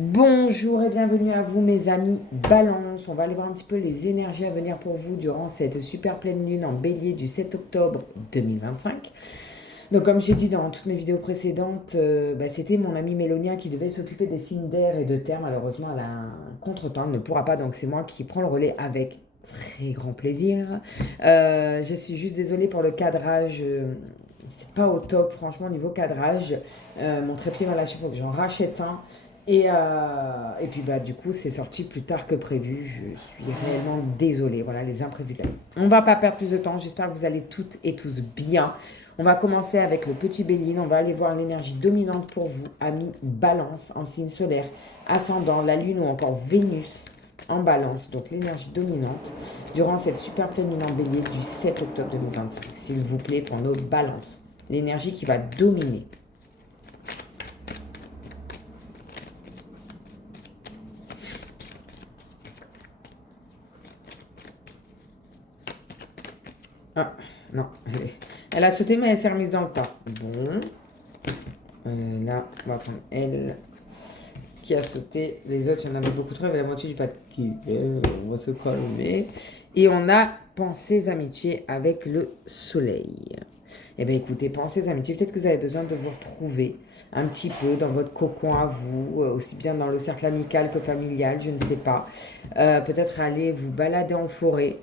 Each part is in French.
Bonjour et bienvenue à vous mes amis Balance. On va aller voir un petit peu les énergies à venir pour vous durant cette super pleine lune en bélier du 7 octobre 2025. Donc comme j'ai dit dans toutes mes vidéos précédentes, c'était mon amie Mélonia qui devait s'occuper des signes d'air et de terre. Malheureusement elle a un contretemps, elle ne pourra pas, donc c'est moi qui prends le relais avec très grand plaisir. Je suis juste désolée pour le cadrage. C'est pas au top franchement niveau cadrage. Mon trépied va lâcher, il faut que j'en rachète un. Et puis du coup c'est sorti plus tard que prévu. Je suis réellement désolée. Voilà les imprévus de la vie. On va pas perdre plus de temps. J'espère que vous allez toutes et tous bien. On va commencer avec le petit Béline. On va aller voir l'énergie dominante pour vous, amis Balance en signe solaire, ascendant, la Lune ou encore Vénus en Balance. Donc l'énergie dominante durant cette super pleine lune en Bélier du 7 octobre 2025. S'il vous plaît pour nos Balances. L'énergie qui va dominer. Ah, non, elle a sauté, mais elle s'est remise dans le tas. Bon. Là, on va prendre elle qui a sauté. Les autres, il y en avait beaucoup trop. Il y avait la moitié du paquet. On va se calmer. Et on a pensées amitié avec le soleil. Eh bien, écoutez, pensées amitié, peut-être que vous avez besoin de vous retrouver un petit peu dans votre cocon à vous, aussi bien dans le cercle amical que familial, je ne sais pas. Peut-être aller vous balader en forêt.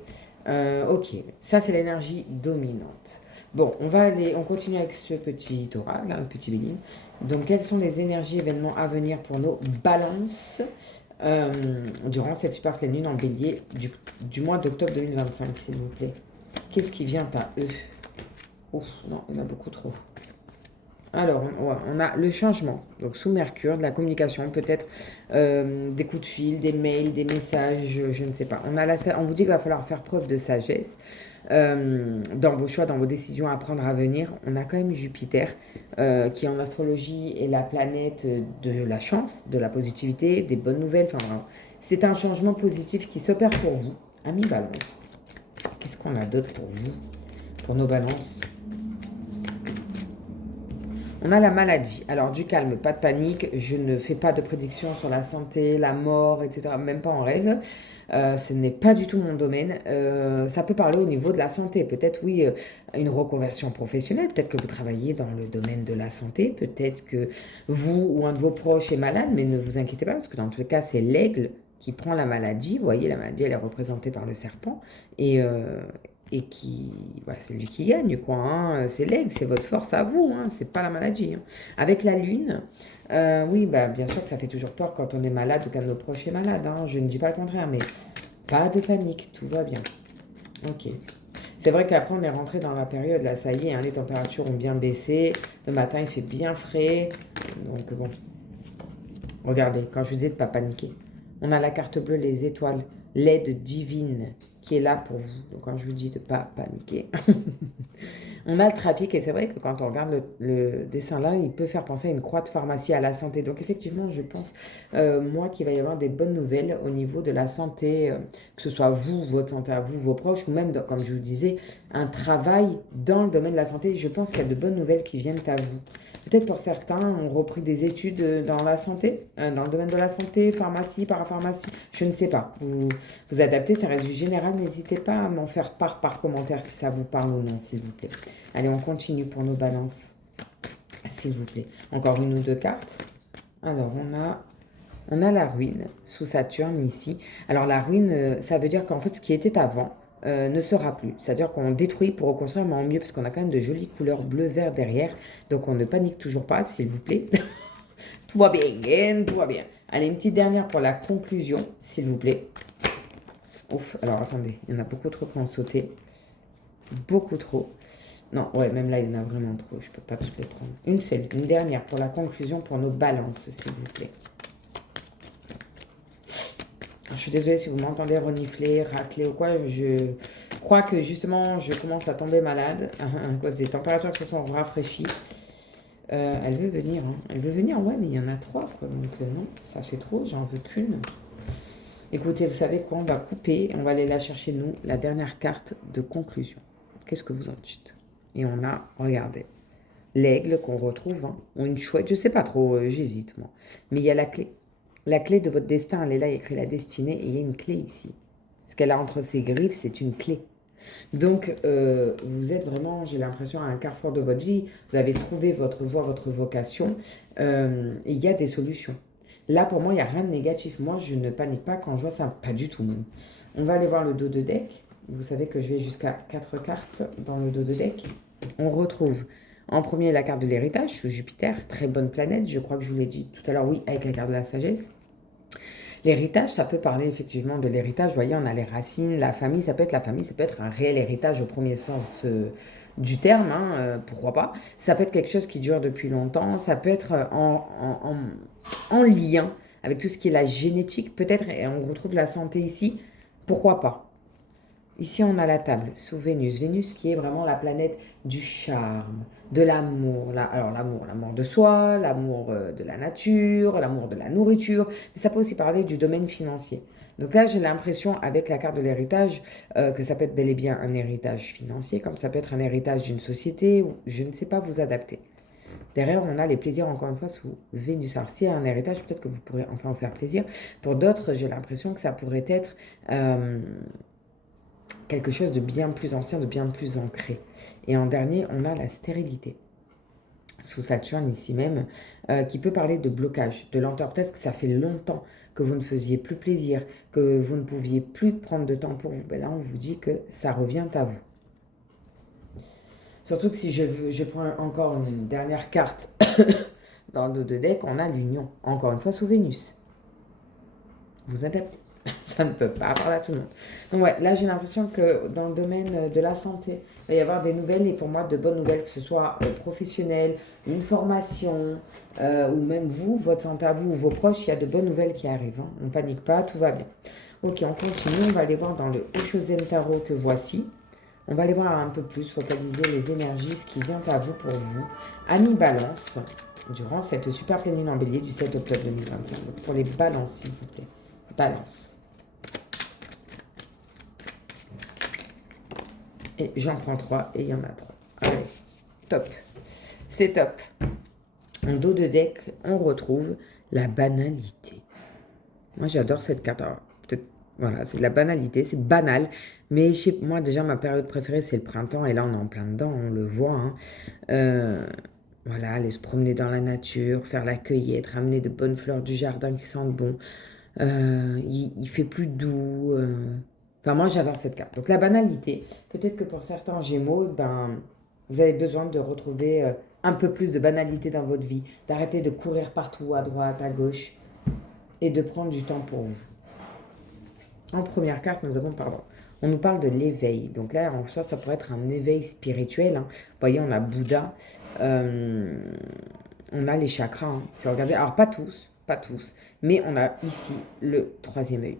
Ok, ça c'est l'énergie dominante. Bon, on continue avec ce petit oral, là, le petit Béline. Donc, quelles sont les énergies événements à venir pour nos balances durant cette super pleine lune en bélier du mois d'octobre 2025, s'il vous plaît? Qu'est-ce qui vient à eux? Ouf, non, il y en a beaucoup trop. Alors, on a le changement, donc sous Mercure, de la communication, peut-être des coups de fil, des mails, des messages, je ne sais pas. On vous dit qu'il va falloir faire preuve de sagesse dans vos choix, dans vos décisions à prendre à venir. On a quand même Jupiter, qui en astrologie est la planète de la chance, de la positivité, des bonnes nouvelles. Enfin, vraiment, c'est un changement positif qui s'opère pour vous, amis Balance. Qu'est-ce qu'on a d'autre pour vous, pour nos balances? On a la maladie. Alors du calme, pas de panique. Je ne fais pas de prédictions sur la santé, la mort, etc. Même pas en rêve. Ce n'est pas du tout mon domaine. Ça peut parler au niveau de la santé. Peut-être, oui, une reconversion professionnelle. Peut-être que vous travaillez dans le domaine de la santé. Peut-être que vous ou un de vos proches est malade, mais ne vous inquiétez pas, parce que dans tous les cas, c'est l'aigle qui prend la maladie. Vous voyez, la maladie, elle est représentée par le serpent. Et qui, c'est lui qui gagne, quoi. Hein. C'est l'aigle, c'est votre force à vous, hein. C'est pas la maladie. Hein. Avec la lune, oui, bien sûr que ça fait toujours peur quand on est malade ou qu'un de nos proches est malade. Hein. Je ne dis pas le contraire, mais pas de panique, tout va bien. Ok. C'est vrai qu'après, on est rentré dans la période, là, ça y est, hein, les températures ont bien baissé. Le matin, il fait bien frais. Donc, bon. Regardez, quand je vous disais de ne pas paniquer. On a la carte bleue, les étoiles, l'aide divine qui est là pour vous. Donc quand je vous dis de ne pas paniquer. On a le trafic et c'est vrai que quand on regarde le dessin là, il peut faire penser à une croix de pharmacie à la santé. Donc effectivement, je pense, moi, qu'il va y avoir des bonnes nouvelles au niveau de la santé, que ce soit vous, votre santé à vous, vos proches, ou même, comme je vous disais, un travail dans le domaine de la santé. Je pense qu'il y a de bonnes nouvelles qui viennent à vous. Peut-être pour certains ont repris des études dans la santé, dans le domaine de la santé, pharmacie, parapharmacie, je ne sais pas. Vous adaptez, ça reste du général, n'hésitez pas à m'en faire part par commentaire si ça vous parle ou non, s'il vous plaît. Allez, on continue pour nos balances, s'il vous plaît. Encore une ou deux cartes. Alors, on a la ruine sous Saturne ici. Alors, la ruine, ça veut dire qu'en fait, ce qui était avant ne sera plus. C'est-à-dire qu'on détruit pour reconstruire, mais en mieux, parce qu'on a quand même de jolies couleurs bleu-vert derrière. Donc, on ne panique toujours pas, s'il vous plaît. Tout va bien, tout va bien. Allez, une petite dernière pour la conclusion, s'il vous plaît. Ouf, alors attendez, il y en a beaucoup trop qui ont sauté. Beaucoup trop. Non, ouais, même là, il y en a vraiment trop. Je peux pas toutes les prendre. Une seule, une dernière pour la conclusion, pour nos balances, s'il vous plaît. Alors, je suis désolée si vous m'entendez renifler, racler ou quoi. Je crois que justement, je commence à tomber malade à cause des températures qui se sont rafraîchies. Elle veut venir, hein. Elle veut venir, ouais, mais il y en a trois, quoi. Donc non, ça fait trop, j'en veux qu'une. Écoutez, vous savez quoi, on va couper, on va aller la chercher, nous, la dernière carte de conclusion. Qu'est-ce que vous en dites? Et on a, regardez, l'aigle qu'on retrouve, hein, ou une chouette, je sais pas trop, j'hésite, moi. Mais il y a la clé. La clé de votre destin, elle est là, il y a écrit la destinée, et il y a une clé ici. Ce qu'elle a entre ses griffes, c'est une clé. Donc, vous êtes vraiment, j'ai l'impression, à un carrefour de votre vie. Vous avez trouvé votre voie, votre vocation. Et il y a des solutions. Là, pour moi, il n'y a rien de négatif. Moi, je ne panique pas quand je vois ça. Pas du tout, même. On va aller voir le dos de deck. Vous savez que je vais jusqu'à 4 cartes dans le dos de deck. On retrouve en premier la carte de l'héritage sous Jupiter. Très bonne planète. Je crois que je vous l'ai dit tout à l'heure, oui, avec la carte de la sagesse. L'héritage, ça peut parler effectivement de l'héritage. Vous voyez, on a les racines, la famille, ça peut être la famille, ça peut être un réel héritage au premier sens du terme, hein, pourquoi pas. Ça peut être quelque chose qui dure depuis longtemps, ça peut être en lien avec tout ce qui est la génétique, peut-être, et on retrouve la santé ici, pourquoi pas. Ici, on a la table sous Vénus. Vénus qui est vraiment la planète du charme, de l'amour. Alors l'amour de soi, l'amour de la nature, l'amour de la nourriture. Mais ça peut aussi parler du domaine financier. Donc là, j'ai l'impression, avec la carte de l'héritage, que ça peut être bel et bien un héritage financier, comme ça peut être un héritage d'une société, ou je ne sais pas vous adapter. Derrière, on a les plaisirs, encore une fois, sous Vénus. Alors, s'il y a un héritage, peut-être que vous pourrez enfin vous faire plaisir. Pour d'autres, j'ai l'impression que ça pourrait être quelque chose de bien plus ancien, de bien plus ancré. Et en dernier, on a la stérilité. Sous Saturne, ici même, qui peut parler de blocage, de lenteur. Peut-être que ça fait longtemps que vous ne faisiez plus plaisir, que vous ne pouviez plus prendre de temps pour vous. Ben là, on vous dit que ça revient à vous. Surtout que si je prends encore une dernière carte dans le dos de deck, on a l'union. Encore une fois, sous Vénus. Vous adaptez. Ça ne peut pas parler à tout le monde. Donc ouais, là j'ai l'impression que dans le domaine de la santé, il va y avoir des nouvelles et pour moi de bonnes nouvelles, que ce soit professionnel, une formation ou même vous, votre santé à vous ou vos proches, il y a de bonnes nouvelles qui arrivent. Hein. On ne panique pas, tout va bien. Ok, on continue, on va aller voir dans le Oshozen Tarot que voici. On va aller voir un peu plus, focaliser les énergies, ce qui vient à vous pour vous. Amis Balance, durant cette super pleine lune en bélier du 7 octobre 2025. Donc pour les balances, s'il vous plaît. Balance. Et j'en prends 3 et il y en a 3. Allez, top. C'est top. En dos de deck, on retrouve la banalité. Moi, j'adore cette carte. Alors, peut-être, voilà, c'est de la banalité, c'est banal. Mais chez moi, déjà, ma période préférée, c'est le printemps. Et là, on est en plein dedans, on le voit. Hein. Voilà, aller se promener dans la nature, faire la cueillette, ramener de bonnes fleurs du jardin qui sentent bon. Il fait plus doux. Enfin, moi, j'adore cette carte. Donc, la banalité, peut-être que pour certains Gémeaux, ben, vous avez besoin de retrouver un peu plus de banalité dans votre vie, d'arrêter de courir partout, à droite, à gauche, et de prendre du temps pour vous. En première carte, nous avons, on nous parle de l'éveil. Donc là, en soi, ça pourrait être un éveil spirituel. Hein. Vous voyez, on a Bouddha, on a les chakras. Hein. Si vous regardez, alors pas tous, mais on a ici le troisième œil,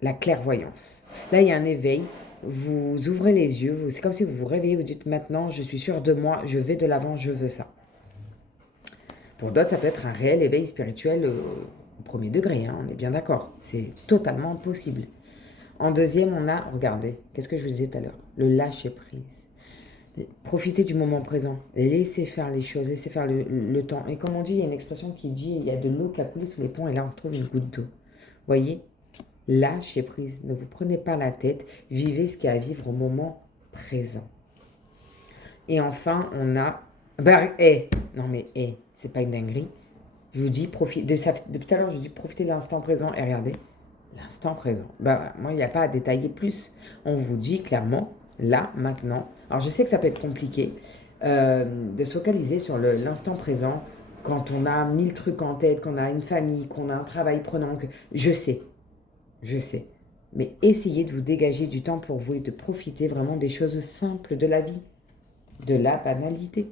la clairvoyance. Là, il y a un éveil. Vous ouvrez les yeux, c'est comme si vous vous réveillez, vous dites maintenant, je suis sûr de moi, je vais de l'avant, je veux ça. Pour d'autres, ça peut être un réel éveil spirituel au premier degré, hein, on est bien d'accord. C'est totalement possible. En deuxième, on a, regardez, qu'est-ce que je vous disais tout à l'heure? Le lâcher-prise. Profitez du moment présent. Laissez faire les choses, laissez faire le temps. Et comme on dit, il y a une expression qui dit, il y a de l'eau qui a coulé sous les ponts et là, on trouve une goutte d'eau. Voyez? Lâchez prise. Ne vous prenez pas la tête. Vivez ce qu'il y a à vivre au moment présent. Et enfin, on a... c'est pas une dinguerie. Je vous dis, depuis tout à l'heure, je vous dis, profitez de l'instant présent et regardez. L'instant présent. Voilà, moi, il n'y a pas à détailler plus. On vous dit clairement, là, maintenant. Alors, je sais que ça peut être compliqué de se focaliser sur l'instant présent quand on a 1000 trucs en tête, qu'on a une famille, qu'on a un travail prenant. Je sais. Mais essayez de vous dégager du temps pour vous et de profiter vraiment des choses simples de la vie. De la banalité.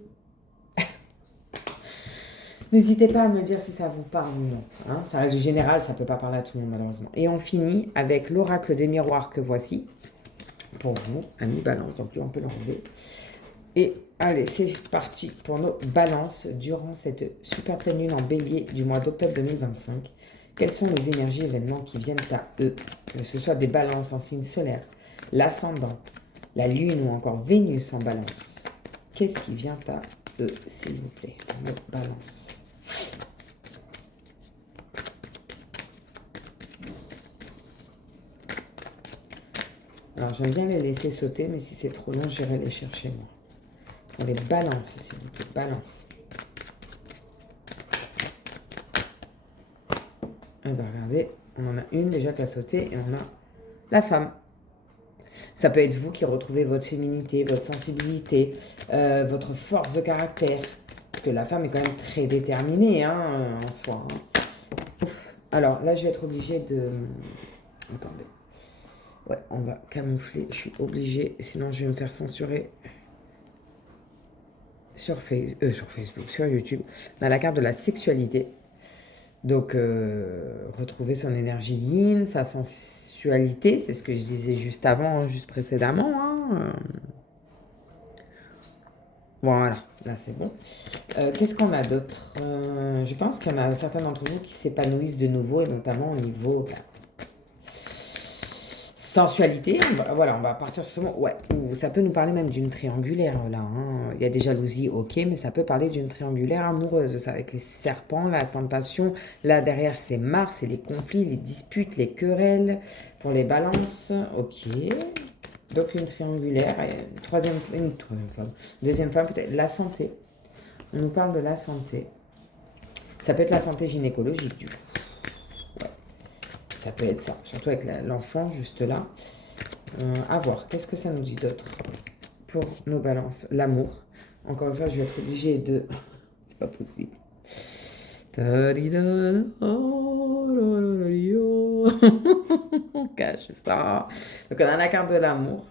N'hésitez pas à me dire si ça vous parle ou non. Hein, ça reste du général, ça ne peut pas parler à tout le monde malheureusement. Et on finit avec l'oracle des miroirs que voici. Pour vous, ami balance. Donc lui, on peut l'enlever. Et allez, c'est parti pour nos balances durant cette super pleine lune en bélier du mois d'octobre 2025. Quelles sont les énergies événements qui viennent à eux? Que ce soit des balances en signe solaire, l'ascendant, la lune ou encore Vénus en balance. Qu'est-ce qui vient à eux, s'il vous plaît? Nos balances. Alors, j'aime bien les laisser sauter, mais si c'est trop long, j'irai les chercher, moi. On les balance, s'il vous plaît. Balance. Eh bien, regardez, on en a une déjà qui a sauté et on a la femme. Ça peut être vous qui retrouvez votre féminité, votre sensibilité, votre force de caractère. Parce que la femme est quand même très déterminée hein, en soi. Hein. Ouf. Alors là, je vais être obligée de... Attendez. Ouais, on va camoufler. Je suis obligée, sinon je vais me faire censurer sur Facebook, sur YouTube. On a la carte de la sexualité. Donc, retrouver son énergie yin, sa sensualité, c'est ce que je disais juste avant, hein, juste précédemment. Hein. Voilà, là c'est bon. Qu'est-ce qu'on a d'autre Je pense qu'il y en a certains d'entre vous qui s'épanouissent de nouveau, et notamment au niveau sensualité. Voilà, on va partir sur ce mot. Ouais, ou ça peut nous parler même d'une triangulaire, là. Hein. Il y a des jalousies, ok, mais ça peut parler d'une triangulaire amoureuse. Ça, avec les serpents, la tentation. Là, derrière, c'est Mars, c'est les conflits, les disputes, les querelles. Pour les balances, ok. Donc, une triangulaire. Et une troisième femme. Deuxième femme, peut-être la santé. On nous parle de la santé. Ça peut être la santé gynécologique, du coup. Ça peut être ça, surtout avec l'enfant juste là. À voir, qu'est-ce que ça nous dit d'autre pour nos balances? L'amour. Encore une fois, je vais être obligée de... C'est pas possible. On cache ça. Donc on a la carte de l'amour.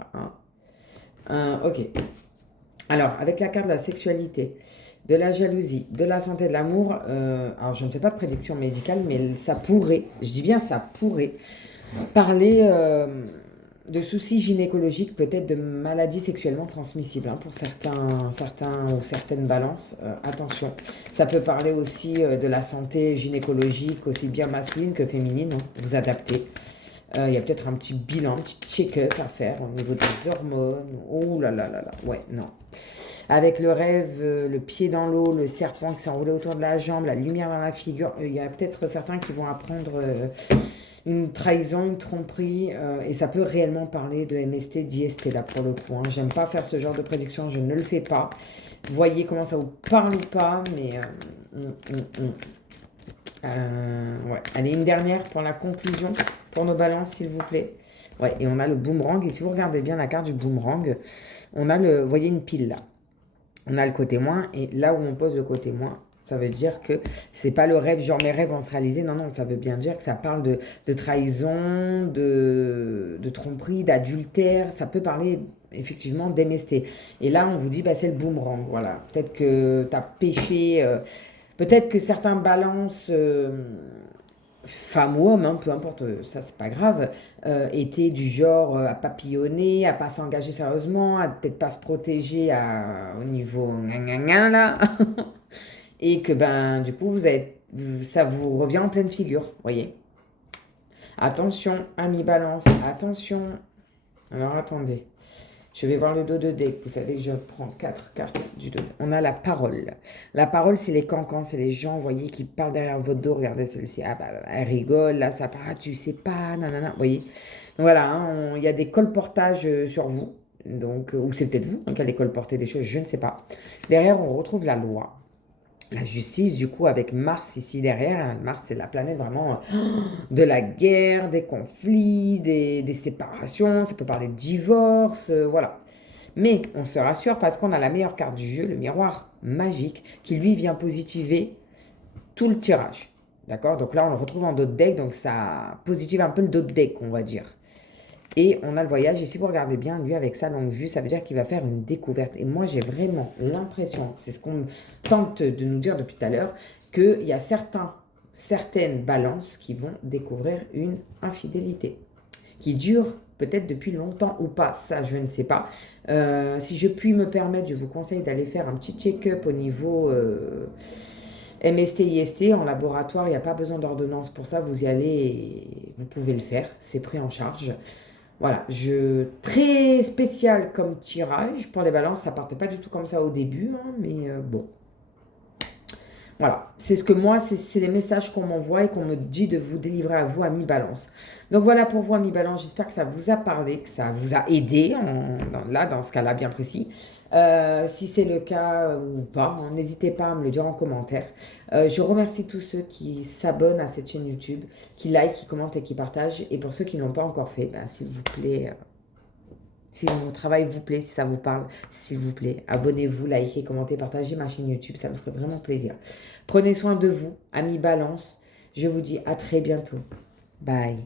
Hein. Ok. Alors, avec la carte de la sexualité, de la jalousie, de la santé, de l'amour, alors je ne fais pas de prédiction médicale, mais ça pourrait, je dis bien ça pourrait, parler de soucis gynécologiques, peut-être de maladies sexuellement transmissibles hein, pour certains ou certaines balances. Attention, ça peut parler aussi de la santé gynécologique, aussi bien masculine que féminine, hein, vous adaptez. Il y a peut-être un petit bilan, un petit check-up à faire au niveau des hormones. Oh là là là là, ouais, non. Avec le rêve, le pied dans l'eau, le serpent qui s'est enroulé autour de la jambe, la lumière dans la figure, il y a peut-être certains qui vont apprendre une trahison, une tromperie, et ça peut réellement parler de MST, d'IST là pour le coup. Hein. J'aime pas faire ce genre de prédiction, je ne le fais pas. Voyez comment ça vous parle ou pas, mais... ouais. Allez, une dernière pour la conclusion, pour nos balances, s'il vous plaît. Ouais, et on a le boomerang. Et si vous regardez bien la carte du boomerang, on a le... Vous voyez une pile là. On a le côté moins. Et là où on pose le côté moins, ça veut dire que c'est pas le rêve, genre mes rêves vont se réaliser. Non, non, ça veut bien dire que ça parle de trahison, de tromperie, d'adultère. Ça peut parler effectivement d'MST. Et là, on vous dit, bah, c'est le boomerang. Voilà. Peut-être que tu as péché... peut-être que certains balances, femmes ou hommes, hein, peu importe, ça c'est pas grave, étaient du genre à papillonner, à pas s'engager sérieusement, à peut-être pas se protéger au niveau là. Et que ben du coup ça vous revient en pleine figure, voyez. Attention, amis balance, attention. Alors attendez. Je vais voir le dos de deck. Vous savez, je prends 4 cartes du dos. On a la parole. La parole, c'est les cancans, c'est les gens, vous voyez, qui parlent derrière votre dos. Regardez celle-ci. Ah bah, elle rigole, là, ça part, tu sais pas, nanana. Vous voyez. Donc voilà, hein, il y a des colportages sur vous. Donc, ou c'est peut-être vous qui allez colporter des choses, je ne sais pas. Derrière, on retrouve la loi. La justice, du coup, avec Mars ici derrière. Mars, c'est la planète vraiment de la guerre, des conflits, des séparations. Ça peut parler de divorce, voilà. Mais on se rassure parce qu'on a la meilleure carte du jeu, le miroir magique, qui lui vient positiver tout le tirage. D'accord? Donc là, on le retrouve en dos de deck, donc ça positive un peu le dos de deck, on va dire. Et on a le voyage. Et si vous regardez bien, lui, avec sa longue vue, ça veut dire qu'il va faire une découverte. Et moi, j'ai vraiment l'impression, c'est ce qu'on tente de nous dire depuis tout à l'heure, qu'il y a certaines balances qui vont découvrir une infidélité qui dure peut-être depuis longtemps ou pas. Ça, je ne sais pas. Si je puis me permettre, je vous conseille d'aller faire un petit check-up au niveau... MST, IST, en laboratoire, il n'y a pas besoin d'ordonnance pour ça, vous y allez et vous pouvez le faire, c'est pris en charge. Voilà, très spécial comme tirage. Pour les balances, ça partait pas du tout comme ça au début, hein, mais bon. Voilà, c'est ce que moi, c'est les messages qu'on m'envoie et qu'on me dit de vous délivrer à vous, amis balance. Donc voilà pour vous, amis balance, j'espère que ça vous a parlé, que ça vous a aidé, dans ce cas-là bien précis. Si c'est le cas ou pas, hein, n'hésitez pas à me le dire en commentaire. Je remercie tous ceux qui s'abonnent à cette chaîne YouTube, qui like, qui commentent et qui partagent. Et pour ceux qui ne l'ont pas encore fait, ben, s'il vous plaît, si mon travail vous plaît, si ça vous parle, s'il vous plaît, abonnez-vous, likez, commentez, partagez ma chaîne YouTube, ça me ferait vraiment plaisir. Prenez soin de vous, amis balance. Je vous dis à très bientôt. Bye.